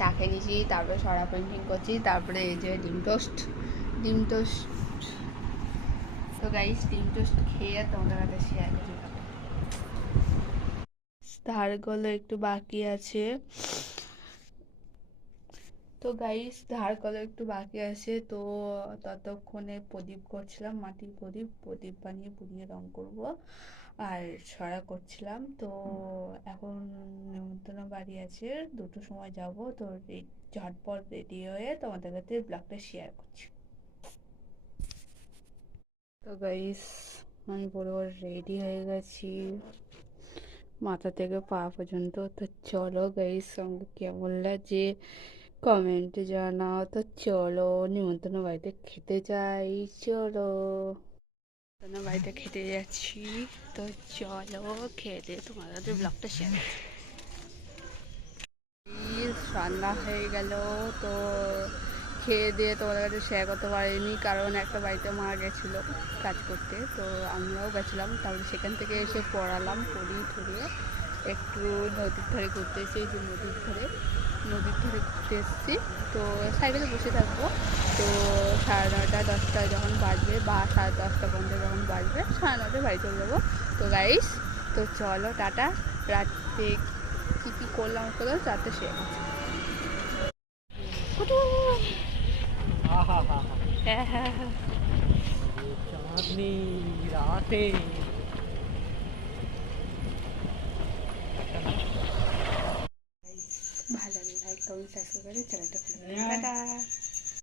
চা খেয়ে নিয়েছি, তারপরে সরা পেন্টিং করছি, তারপরে এই যে ডিম টোস্ট। তো গাইস ডিম টোস্ট খেয়ে তোমাদের কাছে শেয়ার করছি। ধারগুলো একটু বাকি আছে, তো গাইস ধারগুলো একটু বাকি আছে, তো ততক্ষণে প্রদীপ করছিলাম, মাটির প্রদীপ বানিয়ে পুড়িয়ে রং করব আর ছড়া করছিলাম। তো এখন নেমন্তন্ন বাড়ি আছে, 2টোর সময় যাব, তো ঝটপট রেডি হয়ে তোমাদের কাছে ব্লগটা শেয়ার করছি। তো গাইস আমি পুরো রেডি হয়ে গেছি মাথা থেকে পা পর্যন্ত। তো চলো গাইস সঙ্গে কেমন লাগছে কমেন্টে জানাও। তো চলো নিমন্ত্রণ বাড়িতে খেতে যাই, চলো নিমন্ত্রণ বাড়িতে খেতে যাচ্ছি। তো চলো খেতে তোমাদের ব্লগটা শেয়ার করছি। রান্না হয়ে গেল, তো খেয়ে দিয়ে তোমাদের কাছে শেয়ার করতে পারিনি, কারণ একটা বাড়িতে মা গেছিলো কাজ করতে, তো আমরাও গেছিলাম। তারপরে সেখান থেকে এসে পড়িয়ে ঠরিয়ে একটু নদীর ধারে ঘুরতে এসেছি। এই যে নদীর ধারে ঘুরতে এসেছি, তো সাইকেলে বসে থাকবো। তো 9:30 10টা যখন বাজবে, বা 10:30 পর্যন্ত যখন বাজবে, 9:30 বাড়ি চলে যাবো। তো গাইস তো চলো টাটা। রাতে কী করলাম রাতে শেয়ার করছি। হ্যাঁ হ্যাঁ হ্যাঁ, চাঁদনি রাতে ভালো লাগে লাইক কমেন্ট সাবস্ক্রাইব করে চ্যানেলটা খুলে টাটা।